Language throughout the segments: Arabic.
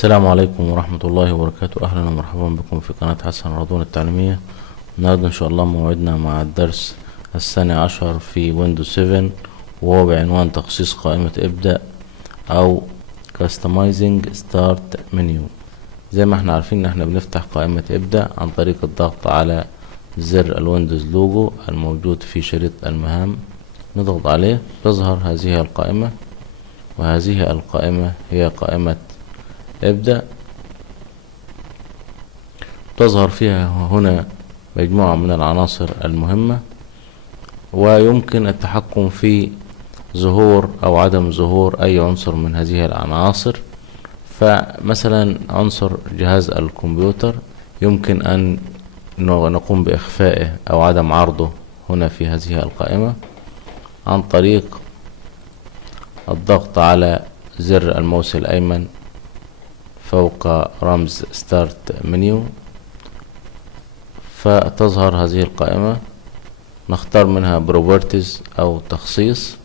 السلام عليكم ورحمة الله وبركاته. أهلا ومرحبا بكم في قناة حسن رضوان التعليمية. النهاردة إن شاء الله موعدنا مع الدرس الثاني عشر في ويندوز 7، وهو بعنوان تخصيص قائمة ابدأ أو Customizing Start Menu. زي ما احنا عارفين ان احنا بنفتح قائمة ابدأ عن طريق الضغط على زر الويندوز لوجو الموجود في شريط المهام، نضغط عليه تظهر هذه القائمة، وهذه القائمة هي قائمة ابدأ. تظهر فيها هنا مجموعة من العناصر المهمة، ويمكن التحكم في ظهور أو عدم ظهور أي عنصر من هذه العناصر. فمثلا عنصر جهاز الكمبيوتر يمكن أن نقوم بإخفائه أو عدم عرضه هنا في هذه القائمة عن طريق الضغط على زر الماوس الأيمن فوق رمز ستارت منيو، فتظهر هذه القائمة. نختار منها بروبرتيز أو تخصيص،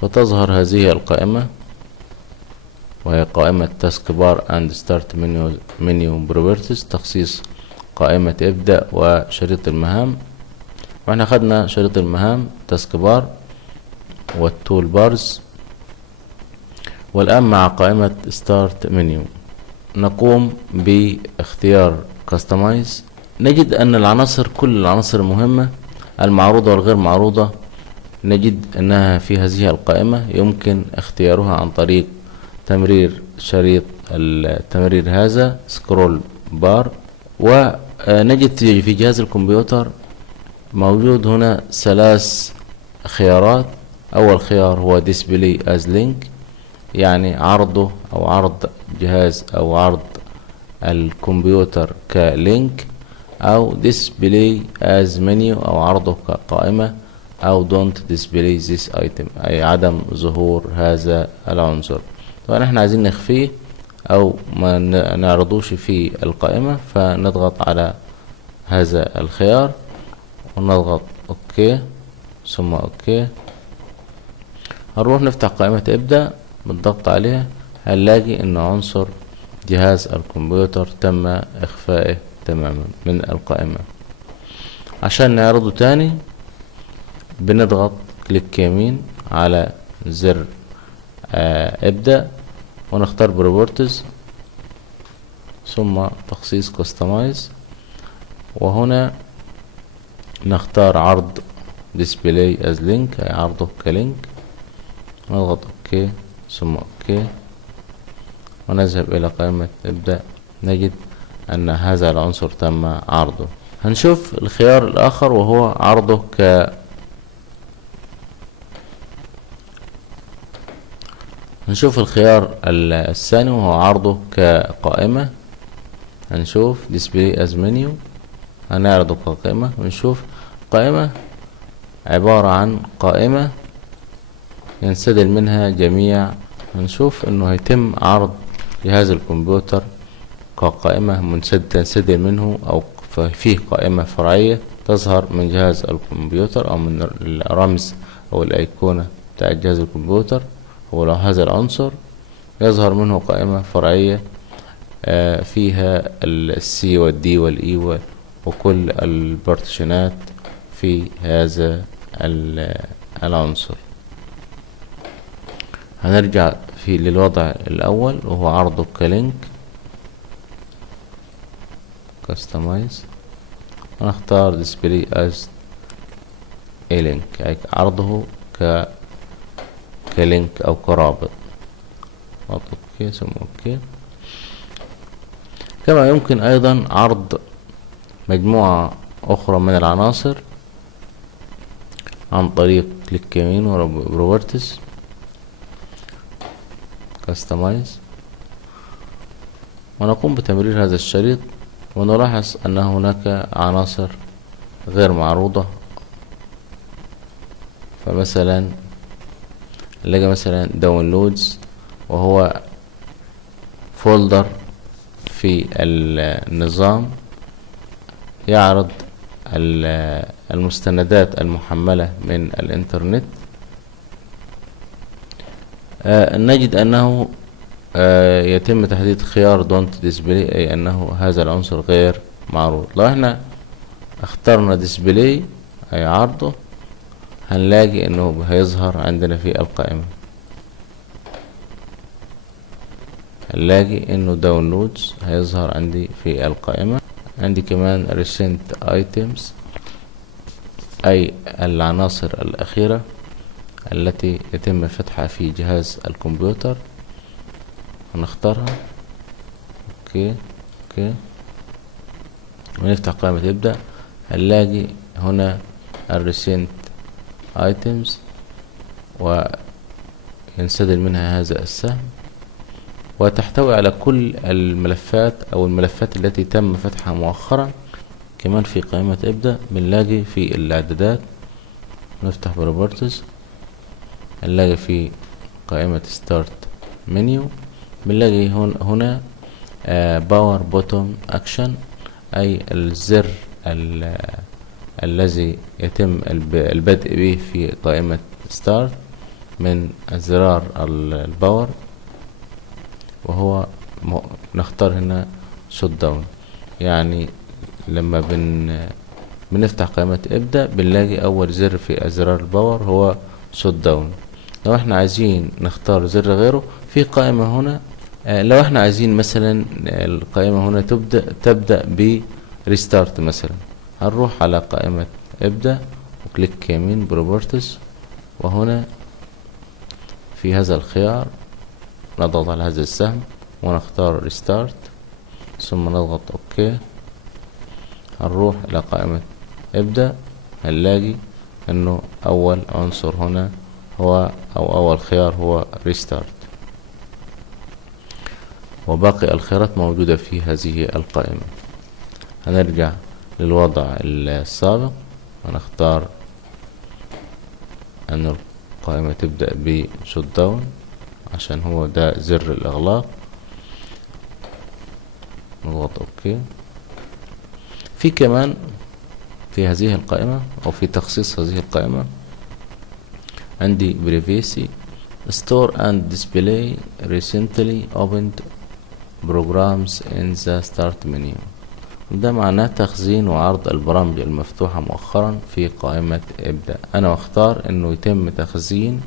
فتظهر هذه القائمة وهي قائمة تاسك بار اند ستارت منيو بروبرتيز، تخصيص قائمة ابدأ وشريط المهام. واحنا خدنا شريط المهام تاسك بار والتول بارز، والآن مع قائمة ستارت منيو نقوم باختيار كاستمايز. نجد أن العناصر، كل العناصر المهمة المعروضة والغير معروضة، نجد أنها في هذه القائمة يمكن اختيارها عن طريق تمرير شريط التمرير هذا سكرول بار. ونجد في جهاز الكمبيوتر موجود هنا ثلاث خيارات. أول خيار هو display as link، يعني عرضه أو عرض جهاز أو عرض الكمبيوتر كلينك، أو display as menu أو عرضه كقائمة، أو don't display this item أي عدم ظهور هذا العنصر. طبعا احنا عايزين نخفيه أو ما نعرضوش في القائمة، فنضغط على هذا الخيار ونضغط اوكي ثم اوكي. هنروح نفتح قائمة ابدأ، بالضغط عليها هنلاقي ان عنصر جهاز الكمبيوتر تم اخفائه تماما من القائمة. عشان نعرضه تاني بنضغط كليك يمين على زر ابدأ ونختار بروبرتيز ثم تخصيص كاستمايز، وهنا نختار عرض display as link أي عرضه كلينك، نضغط اوكي ثم اوكي ونذهب الى قائمة ابدأ. نجد ان هذا العنصر تم عرضه. هنشوف الخيار الاخر وهو عرضه هنشوف الخيار الثاني وهو عرضه كقائمة. هنشوف display as menu، هنعرضه كقائمة ونشوف قائمة عبارة عن قائمة ينسدل منها جميع. هنشوف انه هيتم عرض جهاز الكمبيوتر كقائمة تنسدل منه، او فيه قائمة فرعية تظهر من جهاز الكمبيوتر او من الرمز او الايقونة بتاع جهاز الكمبيوتر. ولو هذا العنصر يظهر منه قائمة فرعية فيها السي والدي والاي وكل البارتيشنات في هذا العنصر. هنرجع للوضع الأول وهو عرضه كلينك كاستمايز، ونختار display as a link أي عرضه كلينك أو كرابط. اوكي ثم اوكي. كما يمكن أيضا عرض مجموعة أخرى من العناصر عن طريق كليك يمين وبروبرتيز كاستمايز، ونقوم بتمرير هذا الشريط ونلاحظ أن هناك عناصر غير معروضة. فمثلا نلاقي مثلا داونلودز، وهو فولدر في النظام يعرض المستندات المحملة من الانترنت. نجد أنه يتم تحديد خيار دونت ديسبلاي، اي انه هذا العنصر غير معروض. لو احنا اخترنا ديسبلاي اي عرضه، هنلاقي انه هيظهر عندنا في القائمة، هنلاقي انه داونلودز هيظهر عندي في القائمة. عندي كمان recent items، اي العناصر الاخيرة التي يتم فتحها في جهاز الكمبيوتر. هنختارها اوكي ونفتح قائمة ابدأ. هنلاقي هنا الريسنت ايتمز وينسدل منها هذا السهم، وتحتوي على كل الملفات او الملفات التي تم فتحها مؤخرا. كمان في قائمة ابدأ بنلاقي في الاعدادات، نفتح بروبرتيز، هنلاقي في قائمة ستارت منيو، بنلاقي هنا باور بوتوم اكشن، اي الزر الذي يتم البدء به في قائمة ستارت من زرار الباور، وهو نختار هنا شوت داون. يعني لما بنفتح قائمة ابدأ بنلاقي اول زر في زرار الباور هو شوت داون. لو احنا عايزين نختار زر غيره في قائمة هنا، لو احنا عايزين مثلا القائمة هنا تبدأ ب ريستارت مثلا، هنروح على قائمة ابدأ وكليك يمين بروبرتيز، وهنا في هذا الخيار نضغط على هذا السهم ونختار ريستارت، ثم نضغط اوكي. هنروح الى قائمة ابدأ، هنلاقي انه اول عنصر هنا هو او اول خيار هو ريستارت، وباقي الخيارات موجودة في هذه القائمة. هنرجع للوضع السابق ونختار ان القائمة تبدأ بشوت داون عشان هو ده زر الاغلاق، نضغط اوكي. في كمان في هذه القائمة او في تخصيص هذه القائمة عندي privacy store and display recently opened programs in the start menu. ده معناه تخزين وعرض البرامج المفتوحة مؤخرا في قائمة ابدأ. انا اختار انه يتم تخزين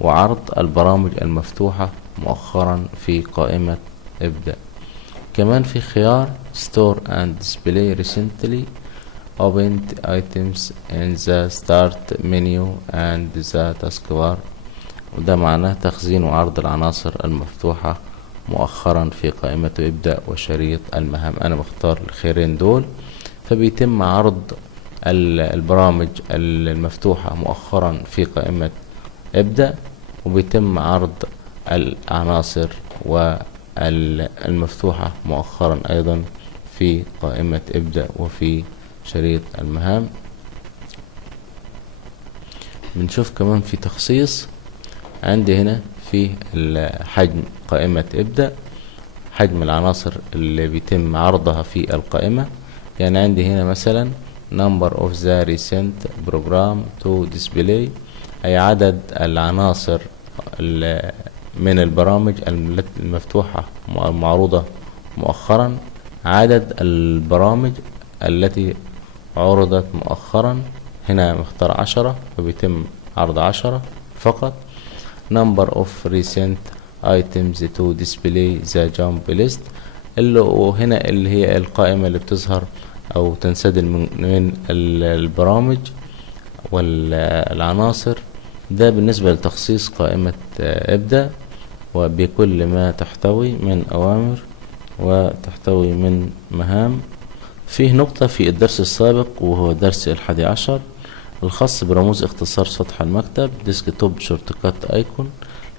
وعرض البرامج المفتوحة مؤخرا في قائمة ابدأ. كمان في خيار store and display recently opened items in the start menu and the taskbar، وده معناه تخزين وعرض العناصر المفتوحة مؤخرا في قائمة ابدأ وشريط المهام. انا بختار الخيارين دول، فبيتم عرض البرامج المفتوحة مؤخرا في قائمة ابدأ، وبيتم عرض العناصر والمفتوحة مؤخرا ايضا في قائمة ابدأ وفي شريط المهام. بنشوف كمان في تخصيص عندي هنا في حجم قائمة ابدأ، حجم العناصر اللي بيتم عرضها في القائمة. يعني عندي هنا مثلا number of the recent program to display، اي عدد العناصر من البرامج المفتوحة المعروضة مؤخرا، عدد البرامج التي عرضت مؤخرا. هنا مختار 10 فبيتم عرض 10 فقط. number of recent items to display the jump list، وهنا اللي هي القائمة اللي بتظهر او تنسدل من البرامج والعناصر. ده بالنسبة لتخصيص قائمة ابدأ وبكل ما تحتوي من اوامر وتحتوي من مهام. فيه نقطة في الدرس السابق وهو درس 11 الخاص برموز اختصار سطح المكتب ديسكتوب شورت كات ايكون.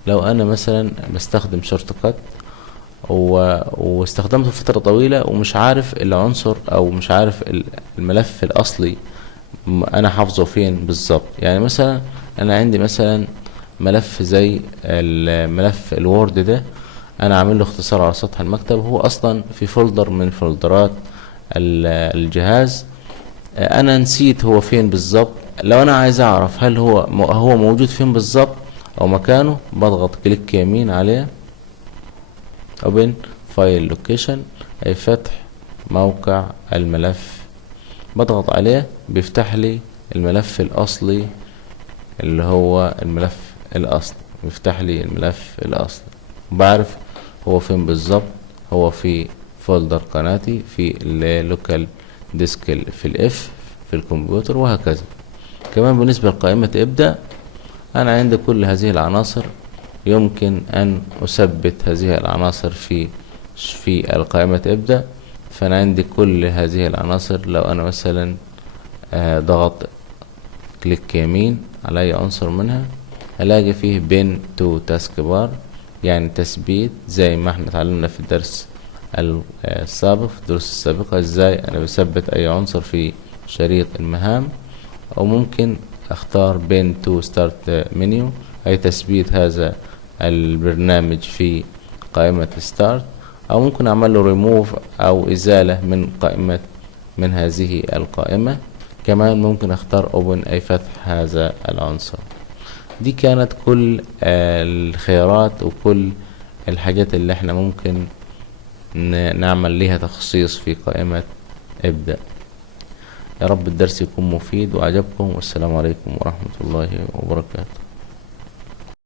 لو انا مثلا بستخدم شورت كات واستخدمته فترة طويلة ومش عارف العنصر او مش عارف الملف الاصلي انا حافظه فين بالظبط. يعني مثلا انا عندي مثلا ملف زي الملف الوورد ده، انا عامل له اختصار على سطح المكتب، هو اصلا في فولدر من فولدرات الجهاز، انا نسيت هو فين بالظبط. لو انا عايز اعرف هل هو موجود فين بالظبط او مكانه، بضغط كليك يمين عليه open file location أي فتح موقع الملف، بضغط عليه بيفتح لي الملف الأصلي اللي هو الملف الأصلي، بيفتح لي الملف الأصلي وبعرف هو فين بالظبط. هو في فولدر قناتي في اللوكال ديسك في الاف في الكمبيوتر وهكذا. كمان بالنسبة لقائمة ابدأ، أنا عندي كل هذه العناصر يمكن أن أثبت هذه العناصر في القائمة ابدأ. فأنا عندي كل هذه العناصر، لو أنا مثلا ضغط كليك يمين على أي عنصر منها هلاقي فيه بين تو تاسك بار، يعني تثبيت زي ما احنا اتعلمنا في الدرس السابق في الدروس السابقة ازاي انا بثبت اي عنصر في شريط المهام. او ممكن اختار بين تو ستارت منيو اي تثبيت هذا البرنامج في قائمة ستارت، او ممكن اعمل له ريموف او ازالة من هذه القائمة. كمان ممكن اختار اوبن اي فتح هذا العنصر. دي كانت كل الخيارات وكل الحاجات اللي احنا ممكن نعمل ليها تخصيص في قائمة ابدأ. يا رب الدرس يكون مفيد وعجبكم، والسلام عليكم ورحمة الله وبركاته.